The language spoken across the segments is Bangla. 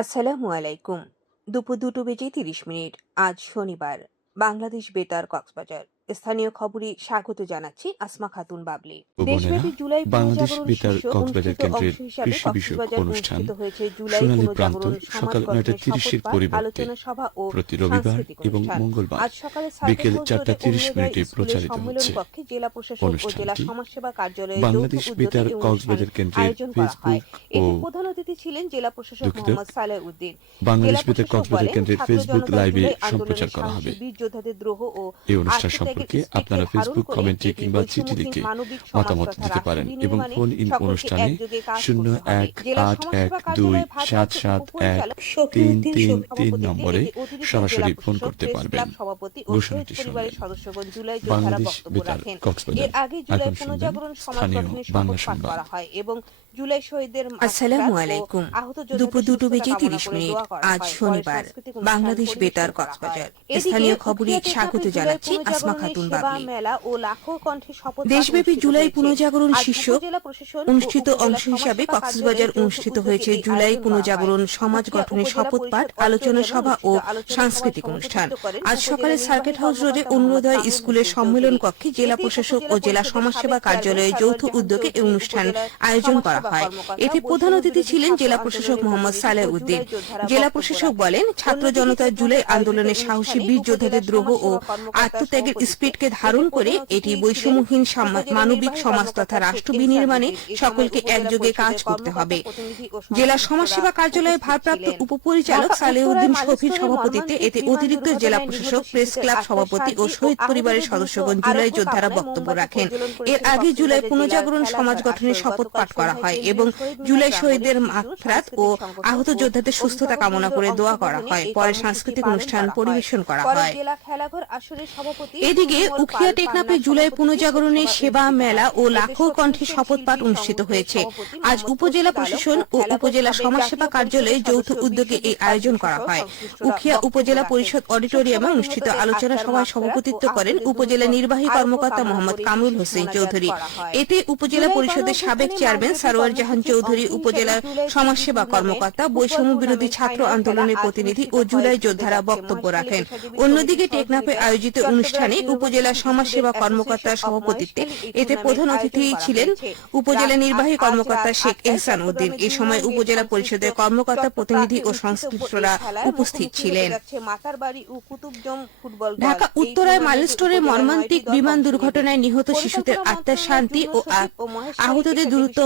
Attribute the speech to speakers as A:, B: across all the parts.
A: আসসালামু আলাইকুম। দুপুর দুটো বেজে তিরিশ মিনিট। আজ শনিবার। বাংলাদেশ বেতার কক্সবাজার। স্থানীয় খবরে স্বাগত জানাচ্ছি আসমা খাতুন বাবলি। দেশব্যাপী জুলাই
B: বাংলাদেশ বেতার কক্সবাজার কেন্দ্রের কৃষি বিষয়ক অনুষ্ঠান সোনালী প্রান্ত সকাল নয়টা তিরিশের পরিবর্তে প্রতি রবিবার এবং মঙ্গলবার বিকেল চারটা তিরিশ মিনিটে প্রচারিত হচ্ছে অনুষ্ঠানটি। বাংলাদেশ বেতার কক্সবাজার কেন্দ্রের ফেসবুক ও
A: প্রধান অতিথি ছিলেন জেলা প্রশাসক মোহাম্মদ
B: বাংলাদেশ বেতার কক্সবাজার কেন্দ্রের ফেসবুক লাইভে সম্প্রচার করা হবে। এই অনুষ্ঠান সম্পর্কে আপনারা ফেসবুক কমেন্টে কিংবা চিঠি লিখে মতামত দিতে পারেন এবং ফোন ইন অনুষ্ঠানে শূন্য এক আট এক দুই সাত সাত এক তিন তিন তিন নম্বরে সরাসরি ফোন করতে পারবেন। ঘোষণাটি
A: শুনলেন
B: বাংলাদেশ বেতার কক্সবাজার। এখন শুনবেন স্থানীয় বাংলা সংবাদ
A: জুলাই
C: আসসালামু আলাইকুম। দুপুর দুটো বেজে তিরিশ মিনিট। আজ শনিবার বাংলাদেশ বেতার কক্সবাজার। স্থানীয় খবরে স্বাগত জানাচ্ছি আসমা খাতুন বাবলি। দেশব্যাপী জুলাই পুনর্জাগরণ
A: শীর্ষ
C: অনুষ্ঠিত অংশ হিসাবে কক্সবাজার অনুষ্ঠিত হয়েছে জুলাই পুনর্জাগরণ সমাজ গঠনের শপথ পাঠ আলোচনা সভা ও সাংস্কৃতিক অনুষ্ঠান। আজ সকালে সার্কিট হাউস রোডে
A: অনুরোধয়
C: স্কুলের সম্মেলন কক্ষে জেলা প্রশাসক ও জেলা সমাজসেবা
A: কার্যালয়ে
C: যৌথ উদ্যোগে এই অনুষ্ঠান আয়োজন করা হয়। এতে প্রধান অতিথি ছিলেন জেলা প্রশাসক মোহাম্মদ সালেহ উদ্দিন। জেলা প্রশাসক বলেন ছাত্র জনতা জুলাই আন্দোলনের সাহসী বীর যোদ্ধাদের দ্রোহ ও আত্মত্যাগের
A: স্পিডকে
C: ধারণ করে এটি বৈষম্যহীন মানবিক সমাজ তথা রাষ্ট্র বিনির্মাণে সকলকে একযোগে কাজ করতে হবে। জেলা সমাজসেবা কার্যালয়ের ভারপ্রাপ্ত উপপরিচালক সালেউদ্দিন শফির সভাপতিত্বে এতে অতিরিক্ত জেলা প্রশাসক প্রেস ক্লাব সভাপতি ও শহীদ পরিবারের সদস্যগণ জুলাই যোদ্ধারা বক্তব্য রাখেন এর আগে জুলাই
A: পুনজাগরণ
C: সমাজ গঠনের শপথ পাঠ করা হয় এবং জুলাই শহীদদের মাফরাত ও আহত যোদ্ধাদের সুস্থতা কামনা করে দোয়া করা হয়। পরে সাংস্কৃতিক অনুষ্ঠান পরিবেশন করা হয়। এদিকে উখিয়া টেকনাফে জুলাই
A: পুনজাগরণের
C: সেবা মেলা ও লাখো কণ্ঠে শপথ পাঠ অনুষ্ঠিত হয়েছে। আজ উপজেলা প্রশাসন ও উপজেলা সমাজসেবা কার্যালয়ে যৌথ উদ্যোগে এই আয়োজন করা হয়। উখিয়া উপজেলা পরিষদ অডিটোরিয়ামে অনুষ্ঠিত আলোচনা সভায় সভাপতিত্ব করেন উপজেলা নির্বাহী কর্মকর্তা মোহাম্মদ কামরুল হোসেন চৌধুরী। এতে উপজেলা পরিষদের সাবেক চেয়ারম্যান
A: স্যার
C: সারোয়ার জাহান চৌধুরী
A: উপজেলার
C: সমাজসেবা কর্মকর্তা বৈষম্য বিরোধী ছাত্র আন্দোলনের প্রতিনিধি ও জুলাই যোদ্ধারা বক্তব্য রাখেন। অন্যদিকে টেকনাফে আয়োজিত অনুষ্ঠানে উপজেলা সমাজসেবা কর্মকর্তার সভাপতিত্বে এতে প্রধান অতিথি ছিলেন উপজেলা নির্বাহী কর্মকর্তা শেখ এহসান উদ্দিন। এ সময় উপজেলা পরিষদের কর্মকর্তা প্রতিনিধি ও সংশ্লিষ্টরা উপস্থিত ছিলেন। ঢাকা উত্তরায় মাইলস্টোরে মর্মান্তিক বিমান দুর্ঘটনায় নিহত শিশুদের আত্মার শান্তি ও আহতদের দ্রুত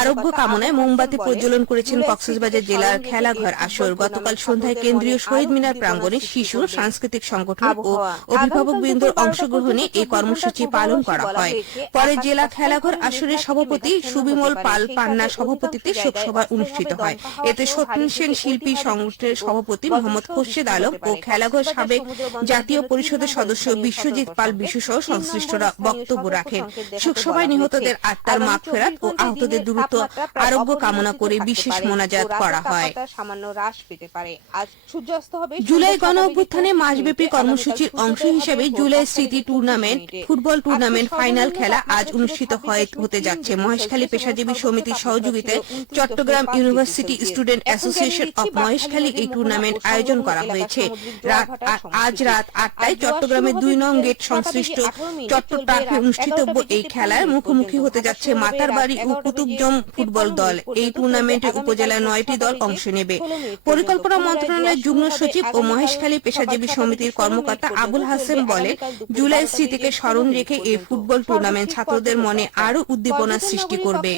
C: আরোগ্য কামনায় মোমবাতি প্রজ্বলন করেছেন কক্সবাজার জেলার খেলাঘর আসর। গতকাল সন্ধ্যায় কেন্দ্রীয় শহীদ মিনার প্রাঙ্গণে শিশু সাংস্কৃতিক সংগঠন ও অভিভাবক বৃন্দর অংশগ্রহণে এই কর্মসূচি পালন করা হয়। পরে জেলা খেলাঘর আসরের সভাপতি সুবিমল পাল পান্নার
A: সভাপতিতে
C: শোকসভা অনুষ্ঠিত হয়। এতে সত্যেন সেন শিল্পী সংগঠনের সভাপতি মোহাম্মদ খোরশেদ আলম ও খেলাঘর সাবেক জাতীয় পরিষদের সদস্য বিশ্বজিৎ পাল
A: বিশুসহ
C: সংশ্লিষ্টরা বক্তব্য রাখেন শোকসভায় নিহতদের আত্মার মাগফেরাত ও আহতদের
A: দূর
C: দ্রুত আরোগ্য কামনা করে বিশেষ মোনাজাত করা হয়।
A: সামান্য হ্রাস পেতে পারে। আজ সূর্যাস্ত হবে
C: জুলাই গণ অভ্যুত্থানে মাসব্যাপী কর্মসূচির অংশ হিসেবে জুলাই স্মৃতি টুর্নামেন্ট ফুটবল টুর্নামেন্ট ফাইনাল খেলা আজ অনুষ্ঠিত হতে যাচ্ছে। মহেশখালী পেশাজীবী সমিতির সহযোগিতায় Chattogram university student association of Maheshkhali এই টুর্নামেন্ট আয়োজন করা হয়েছে। আজ রাত আটটায় চট্টগ্রামের দুই নং গেট সংশ্লিষ্ট
A: চট্টগ্রামে
C: অনুষ্ঠিতব্য এই খেলায় মুখোমুখি হতে যাচ্ছে মাতারবাড়ি ও
A: কুতুবজম
C: প্রথম ফুটবল দল। এই টুর্নামেন্টে
A: উপজেলা
C: নয়টি দল অংশ নেবে। পরিকল্পনা মন্ত্রণালয়ের যুগ্ম সচিব ও মহেশখালী পেশাজীবী সমিতির কর্মকর্তা আবুল হাসেম বলেন জুলাই স্মৃতিকে স্মরণ রেখে এই ফুটবল টুর্নামেন্ট ছাত্রদের মনে আরও উদ্দীপনা সৃষ্টি করবে।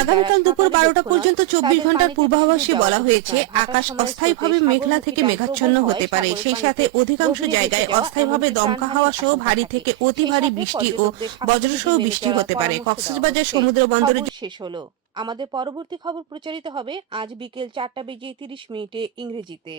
C: আগামীকাল দুপুর বারোটা পর্যন্ত চব্বিশ
A: ঘণ্টার
C: পূর্বাভাসে বলা হয়েছে আকাশ অস্থায়ীভাবে মেঘলা থেকে মেঘাচ্ছন্ন হতে পারে। সেই সাথে অধিকাংশ জায়গায় অস্থায়ীভাবে দমকা হওয়া সহ ভারী থেকে অতি ভারী বৃষ্টি ও বজ্রসহ বৃষ্টি হতে পারে। কক্সবাজার সমুদ্র বন্দরে
A: শেষ হলো। আমাদের পরবর্তী খবর প্রচারিত হবে আজ বিকেল চারটা বেজে তিরিশ মিনিটে ইংরেজিতে।